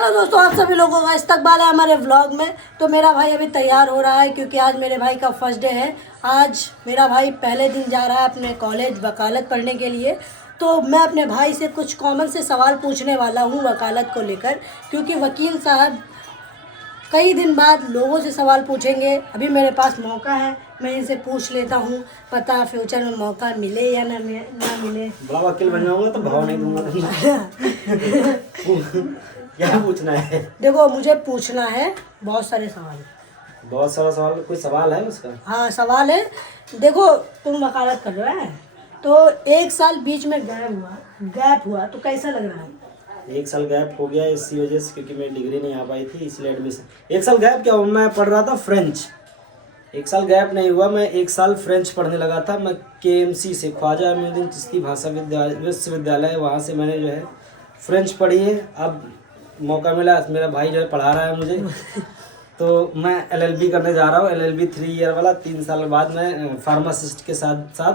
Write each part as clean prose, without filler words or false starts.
Hello दोस्तों, आप सभी लोगों का इस्तकबाल है हमारे व्लॉग में। तो मेरा भाई अभी तैयार हो रहा है क्योंकि आज मेरे भाई का फर्स्ट डे है। आज मेरा भाई पहले दिन जा रहा है अपने कॉलेज वकालत पढ़ने के लिए। तो मैं अपने भाई से कुछ कॉमन से सवाल पूछने वाला हूँ वकालत को लेकर, क्योंकि वकील साहब कई दिन बाद लोगों से सवाल पूछेंगे। अभी मेरे पास मौका है, मैं इनसे पूछ लेता हूँ, पता फ्यूचर में मौका मिले या ना मिले। बड़ा वकील बन जाऊंगा तो भाव नहीं दूंगा क्या पूछना है? देखो, मुझे पूछना है बहुत सारे सवाल। बहुत सारा सवाल। कोई सवाल है उसका? हाँ, सवाल है। देखो, तुम वकालत कर रहे हैं तो 1 साल बीच में गैप हुआ तो कैसा लग रहा है? 1 साल गैप हो गया इसी वजह से, क्योंकि मेरी डिग्री नहीं आ पाई थी, इसलिए एडमिशन। 1 साल गैप क्या हुआ, मैं पढ़ रहा था फ्रेंच। 1 साल गैप नहीं हुआ, मैं 1 साल फ्रेंच पढ़ने लगा था। मैं KMC से, ख्वाजा अमीनुद्दीन चिश्ती भाषा विश्वविद्यालय, वहाँ से मैंने जो है फ्रेंच पढ़ी है। अब मौका मिला, मेरा भाई जो है पढ़ा रहा है मुझे तो मैं LLB करने जा रहा हूँ। LLB 3 ईयर वाला। 3 साल बाद मैं फार्मासिस्ट के साथ साथ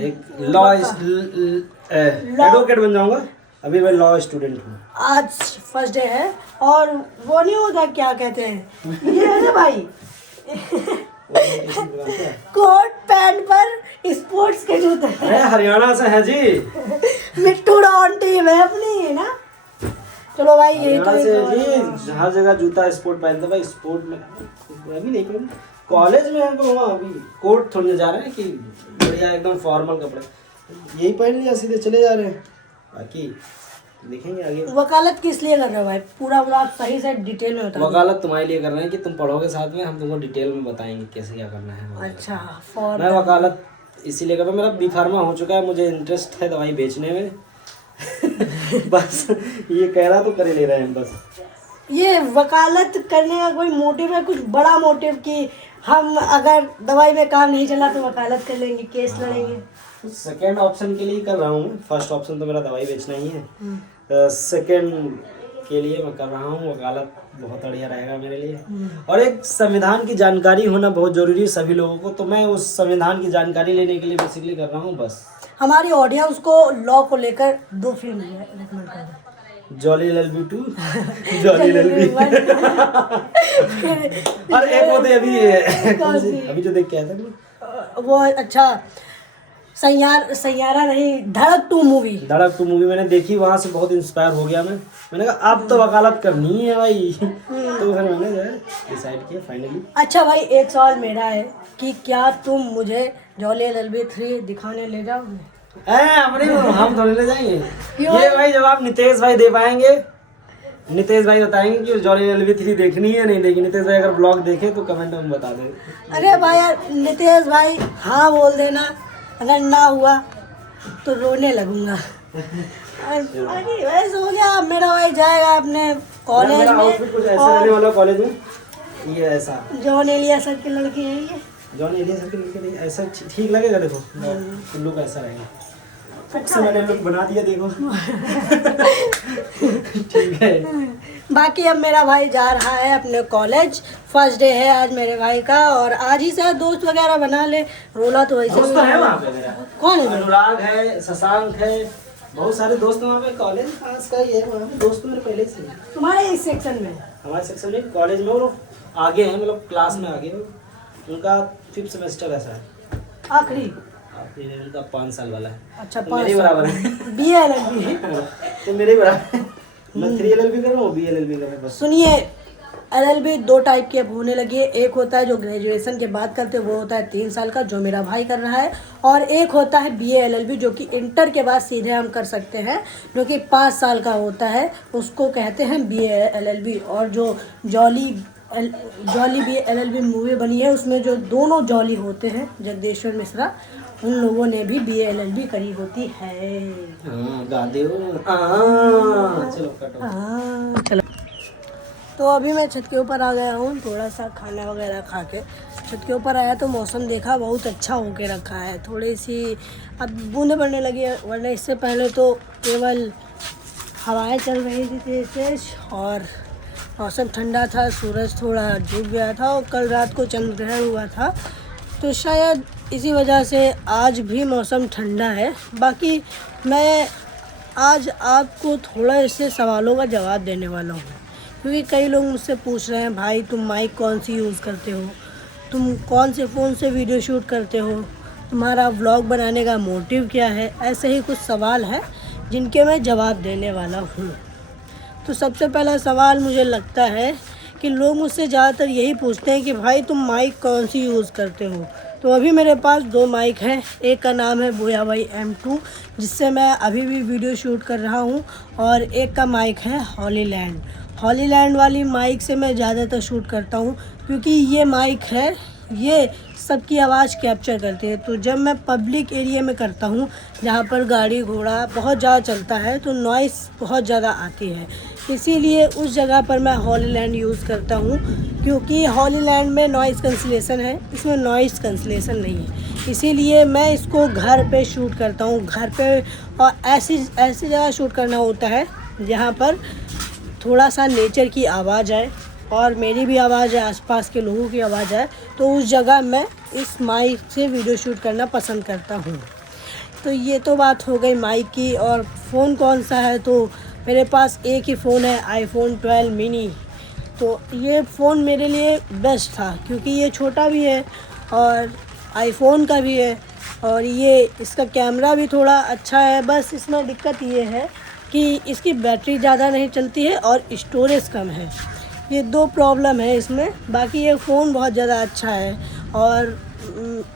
एक लॉ एडवोकेट बन जाऊंगा। अभी मैं लॉ स्टूडेंट हूँ। आज फर्स्ट डे है और वो नहीं होता, क्या कहते हैं ये है ना भाई, कोट पैंट पर स्पोर्ट्स के जूते। अरे हरियाणा से है जी। मिट्टू डॉन टीम है अपनी, है ना। चलो भाई, यही तो जी, हर जगह जूता स्पोर्ट पहनते भाई। स्पोर्ट में अभी नहीं पहन, कॉलेज में हमको वहाँ अभी कोट थोड़ने जा रहे हैं कि बढ़िया एकदम फॉर्मल कपड़े, यही पहन लिया, सीधे चले जा रहे हैं। बाकी देखेंगे आगे। वकालत किस लिए कर रहे हो भाई? पूरा आप सही से डिटेल में बताओ। वकालत तुम्हारे लिए कर रहे हैं कि तुम पढ़ोगे साथ में, हम तुमको डिटेल में बताएंगे कैसे क्या करना है। अच्छा, मैं वकालत इसीलिए कर रहा हूँ, मेरा B.Pharma हो चुका है, मुझे इंटरेस्ट है दवाई बेचने में बस ये कह रहा तो कर ही ले रहे हैं बस। ये वकालत करने का कोई मोटिव है, कुछ बड़ा मोटिव कि हम अगर दवाई में काम नहीं चला तो वकालत कर लेंगे, केस लड़ेंगे? सेकेंड ऑप्शन के लिए कर रहा हूँ। फर्स्ट ऑप्शन तो मेरा दवाई बेचना ही है। सेकेंड के लिए मैं कर रहा हूँ वकालत, बहुत बढ़िया रहेगा मेरे लिए। और एक संविधान की जानकारी होना बहुत जरूरी है सभी लोगों को, तो मैं उस संविधान की जानकारी लेने के लिए बेसिकली कर रहा हूँ बस। हमारी ऑडियंस को लॉ को लेकर 2 फिल्म रिकमेंड कर दो। जॉली LLB 2, जॉली LLB और एक वो अभी जो देख के आया था वो, अच्छा, सैयारा नहीं, धड़क 2 मूवी। धड़क 2 मूवी मैंने देखी, वहाँ से बहुत इंस्पायर हो गया मैंने कहा अब तो वकालत करनी है भाई तो फिर मैंने जो है डिसाइड किया फाइनली। अच्छा भाई, एक सवाल मेरा है कि क्या तुम मुझे जॉली LLB 3 दिखाने ले जाओगे? हम थोड़ी ले जाएंगे ये भाई, जवाब नितेश भाई दे पाएंगे। नितेश भाई बताएंगे कि जॉली LLB 3 देखनी है नहीं देखनी। नितेश भाई अगर ब्लॉग देखे तो कमेंट में बता दे। अरे भाई यार, नितेश भाई हाँ बोल देना, अगर ना हुआ तो रोने लगूंगा। अरे वैसे हो गया, मेरा भाई जाएगा अपने कॉलेज में। कुछ ऐसा रहने वाला कॉलेज में, ये ऐसा जॉन एलिया सर की लड़की है ये। जॉन एलिया सर की लड़की नहीं, ऐसा ठीक लगेगा। देखो कुल्लू का ऐसा रहेगा, से मैंने लुक बना दिया देखो ठीक है। बाकी अब मेरा भाई जा रहा है अपने कॉलेज। फर्स्ट डे है आज मेरे भाई का, और आज ही से दोस्त वगैरह बना ले। रोला तो वैसे दोस्त है वहाँ पे मेरा। कौन है? अनुराग है, शशांक है, बहुत सारे दोस्त वहाँ पे। कॉलेज पास का ही है, वहाँ पे दोस्त मेरे पहले से। तुम्हारे इस सेक्शन में? हमारे सेक्शन में कॉलेज में वो आगे हैं, मतलब क्लास में आगे। उनका 5th सेमेस्टर ऐसा है, आखिरी उनका 5 साल वाला है। अच्छा, तो मेरे बराबर है। BA LLB तो मेरे बराबर है। मैं 3 LLB कर रहा हूँ, BA LLB कर रहा हूँ बस। सुनिए, LLB 2 टाइप के होने लगी है। एक होता है जो ग्रेजुएशन के बाद करते हैं, वो होता है 3 साल का, जो मेरा भाई कर रहा है। और एक होता है BA LLB, जो कि इंटर के बाद सीधे हम कर सकते हैं, जो कि 5 साल का होता है, उसको कहते हैं BA LLB। और जो जॉली BA LLB मूवी बनी है, उसमें जो दोनों जॉली होते हैं, जगदीश्वर मिश्रा, उन लोगों ने भी BA LLB करी होती है। चलो, तो अभी मैं छत के ऊपर आ गया हूँ, थोड़ा सा खाना वगैरह खा के छत के ऊपर आया तो मौसम देखा, बहुत अच्छा होके रखा है। थोड़ी सी अब बूंदें पड़ने लगी है, वरना इससे पहले तो केवल हवाएं चल रही थी तेज और मौसम ठंडा था। सूरज थोड़ा डूब गया था और कल रात को चंद्र ग्रहण हुआ था, तो शायद इसी वजह से आज भी मौसम ठंडा है। बाकी मैं आज आपको थोड़ा ऐसे सवालों का जवाब देने वाला हूँ, क्योंकि कई लोग मुझसे पूछ रहे हैं भाई तुम माइक कौन सी यूज़ करते हो, तुम कौन से फ़ोन से वीडियो शूट करते हो, तुम्हारा व्लॉग बनाने का मोटिव क्या है। ऐसे ही कुछ सवाल हैं जिनके मैं जवाब देने वाला हूँ। तो सबसे पहला सवाल मुझे लगता है कि लोग मुझसे ज़्यादातर यही पूछते हैं कि भाई तुम माइक कौन सी यूज़ करते हो। तो अभी मेरे पास 2 माइक हैं। एक का नाम है बोया भाई M2 जिससे मैं अभी भी वीडियो शूट कर रहा हूँ, और एक का माइक है हॉलीलैंड। हॉलीलैंड वाली माइक से मैं ज़्यादातर शूट करता हूँ, क्योंकि ये माइक है ये सबकी आवाज़ कैप्चर करती है। तो जब मैं पब्लिक एरिया में करता हूँ जहाँ पर गाड़ी घोड़ा बहुत ज़्यादा चलता है तो नॉइस बहुत ज़्यादा आती है, इसीलिए उस जगह पर मैं हॉलीलैंड यूज़ करता हूँ। क्योंकि हॉलीलैंड में नॉइस कैंसिलेशन है, इसमें नॉइस कैंसिलेशन नहीं है, इसीलिए मैं इसको घर पे शूट करता हूँ। घर पे और ऐसी जगह शूट करना होता है जहाँ पर थोड़ा सा नेचर की आवाज़ आए और मेरी भी आवाज़ है, आसपास के लोगों की आवाज़ आए, तो उस जगह मैं इस माइक से वीडियो शूट करना पसंद करता हूँ। तो ये तो बात हो गई माइक की। और फ़ोन कौन सा है, तो मेरे पास एक ही फ़ोन है, iPhone 12 मिनी। तो ये फ़ोन मेरे लिए बेस्ट था, क्योंकि ये छोटा भी है और आईफोन का भी है, और ये इसका कैमरा भी थोड़ा अच्छा है। बस इसमें दिक्कत ये है कि इसकी बैटरी ज़्यादा नहीं चलती है और स्टोरेज कम है। ये 2 प्रॉब्लम है इसमें। बाकी ये फ़ोन बहुत ज़्यादा अच्छा है और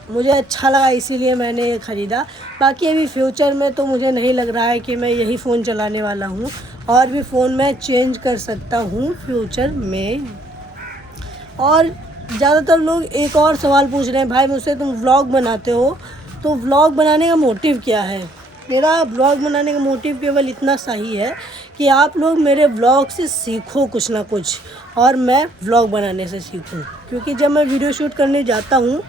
मुझे अच्छा लगा, इसीलिए मैंने ये ख़रीदा। बाकी अभी फ्यूचर में तो मुझे नहीं लग रहा है कि मैं यही फ़ोन चलाने वाला हूँ, और भी फ़ोन मैं चेंज कर सकता हूँ फ्यूचर में। और ज़्यादातर लोग एक और सवाल पूछ रहे हैं, भाई मुझसे तुम व्लॉग बनाते हो, तो व्लॉग बनाने का मोटिव क्या है। मेरा व्लॉग बनाने का मोटिव केवल इतना सही है कि आप लोग मेरे व्लॉग से सीखो कुछ ना कुछ, और मैं व्लॉग बनाने से सीखूं। क्योंकि जब मैं वीडियो शूट करने जाता हूं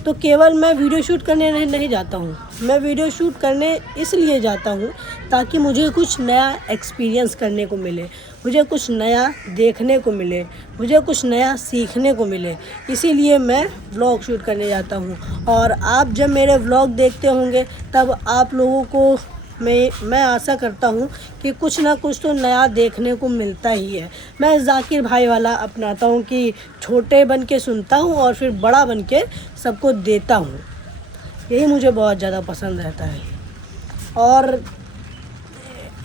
तो केवल मैं वीडियो शूट करने नहीं जाता हूं, मैं वीडियो शूट करने इसलिए जाता हूं ताकि मुझे कुछ नया एक्सपीरियंस करने को मिले, मुझे कुछ नया देखने को मिले, मुझे कुछ नया सीखने को मिले। इसीलिए मैं व्लॉग शूट करने जाता हूँ। और आप जब मेरे व्लॉग देखते होंगे तब आप लोगों को मैं आशा करता हूँ कि कुछ ना कुछ तो नया देखने को मिलता ही है। मैं जाकिर भाई वाला अपनाता हूँ कि छोटे बन के सुनता हूँ और फिर बड़ा बन के सबको देता हूँ। यही मुझे बहुत ज़्यादा पसंद रहता है। और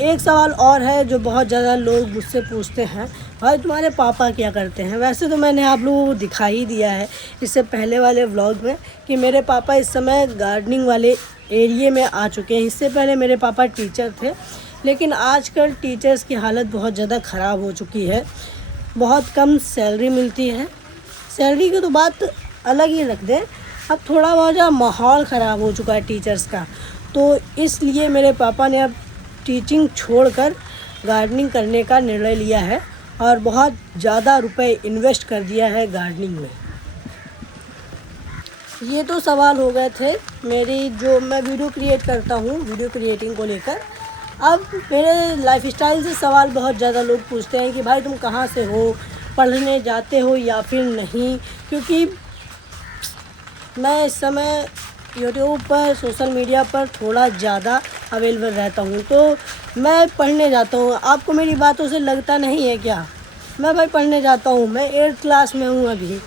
एक सवाल और है जो बहुत ज़्यादा लोग मुझसे पूछते हैं, भाई तुम्हारे पापा क्या करते हैं। वैसे तो मैंने आप लोगों को दिखा ही दिया है इससे पहले वाले व्लॉग में कि मेरे पापा इस समय गार्डनिंग वाले एरिया में आ चुके हैं। इससे पहले मेरे पापा टीचर थे, लेकिन आजकल टीचर्स की हालत बहुत ज़्यादा ख़राब हो चुकी है, बहुत कम सैलरी मिलती है। सैलरी की तो बात अलग ही रख दें, अब थोड़ा बहुत ज़्यादा माहौल ख़राब हो चुका है टीचर्स का। तो इसलिए मेरे पापा ने अब टीचिंग छोड़कर गार्डनिंग करने का निर्णय लिया है और बहुत ज़्यादा रुपए इन्वेस्ट कर दिया है गार्डनिंग में। ये तो सवाल हो गए थे मेरी जो मैं वीडियो क्रिएट करता हूँ, वीडियो क्रिएटिंग को लेकर। अब मेरे लाइफस्टाइल से सवाल बहुत ज़्यादा लोग पूछते हैं कि भाई तुम कहाँ से हो, पढ़ने जाते हो या फिर नहीं। क्योंकि मैं इस समय यूट्यूब पर सोशल मीडिया पर थोड़ा ज़्यादा अवेलेबल रहता हूँ, तो मैं पढ़ने जाता हूँ। आपको मेरी बातों से लगता नहीं है क्या। मैं भाई पढ़ने जाता हूँ, मैं 8th क्लास में हूँ अभी,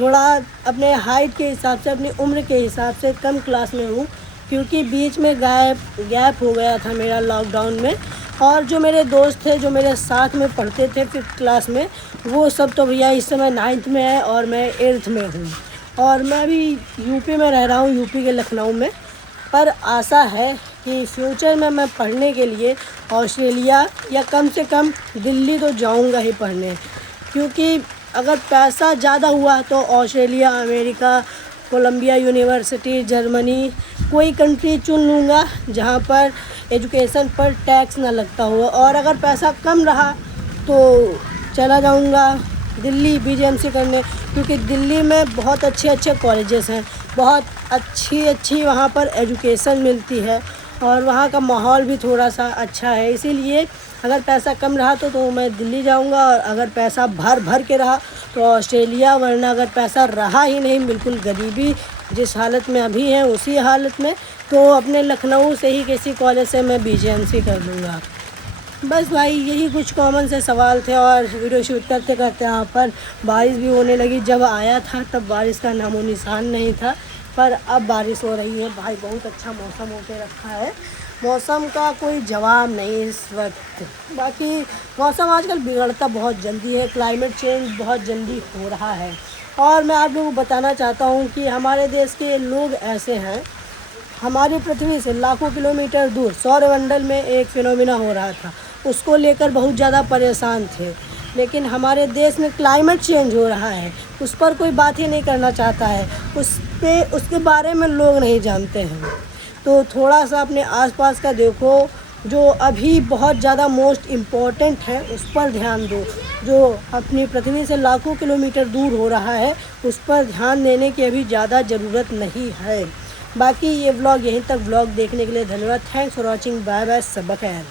थोड़ा अपने हाइट के हिसाब से, अपनी उम्र के हिसाब से कम क्लास में हूँ, क्योंकि बीच में गैप हो गया था मेरा लॉकडाउन में। और जो मेरे दोस्त थे जो मेरे साथ में पढ़ते थे 5th क्लास में, वो सब तो भैया इस समय 9th में है और मैं 8th में हूँ। और मैं अभी यूपी में रह रहा हूँ, यूपी के लखनऊ में। पर आशा है कि फ्यूचर में मैं पढ़ने के लिए ऑस्ट्रेलिया या कम से कम दिल्ली तो जाऊँगा ही पढ़ने। क्योंकि अगर पैसा ज़्यादा हुआ तो Australia, America, Colombia university, Germany, कोई कंट्री चुन लूँगा जहाँ पर एजुकेशन पर टैक्स ना लगता हो। और अगर पैसा कम रहा तो चला जाऊँगा दिल्ली BGMC करने, क्योंकि दिल्ली में बहुत अच्छे कॉलेजेस हैं, बहुत अच्छी वहाँ पर एजुकेशन मिलती है और वहाँ का माहौल भी थोड़ा सा अच्छा है। इसीलिए अगर पैसा कम रहा तो मैं दिल्ली जाऊँगा, और अगर पैसा भर के रहा तो ऑस्ट्रेलिया। वरना अगर पैसा रहा ही नहीं, बिल्कुल गरीबी जिस हालत में अभी है उसी हालत में, तो अपने लखनऊ से ही किसी कॉलेज से मैं BGMC कर लूँगा। बस भाई यही कुछ कॉमन से सवाल थे और वीडियो शूट करते करते यहाँ पर बारिश भी होने लगी। जब आया था तब बारिश का नामो निशान नहीं था, पर अब बारिश हो रही है। भाई बहुत अच्छा मौसम होके रखा है, मौसम का कोई जवाब नहीं इस वक्त। बाकी मौसम आजकल बिगड़ता बहुत जल्दी है, क्लाइमेट चेंज बहुत जल्दी हो रहा है। और मैं आप लोगों को बताना चाहता हूँ कि हमारे देश के लोग ऐसे हैं, हमारी पृथ्वी से लाखों किलोमीटर दूर सौरमंडल में एक फिनोमिना हो रहा था, उसको लेकर बहुत ज़्यादा परेशान थे। लेकिन हमारे देश में क्लाइमेट चेंज हो रहा है, उस पर कोई बात ही नहीं करना चाहता है, उसके बारे में लोग नहीं जानते हैं। तो थोड़ा सा अपने आसपास का देखो, जो अभी बहुत ज़्यादा मोस्ट इम्पॉर्टेंट है उस पर ध्यान दो। जो अपनी पृथ्वी से लाखों किलोमीटर दूर हो रहा है उस पर ध्यान देने की अभी ज़्यादा ज़रूरत नहीं है। बाकी ये व्लॉग यहीं तक। व्लॉग देखने के लिए धन्यवाद। Thanks for watching. Bye bye, सब खैर।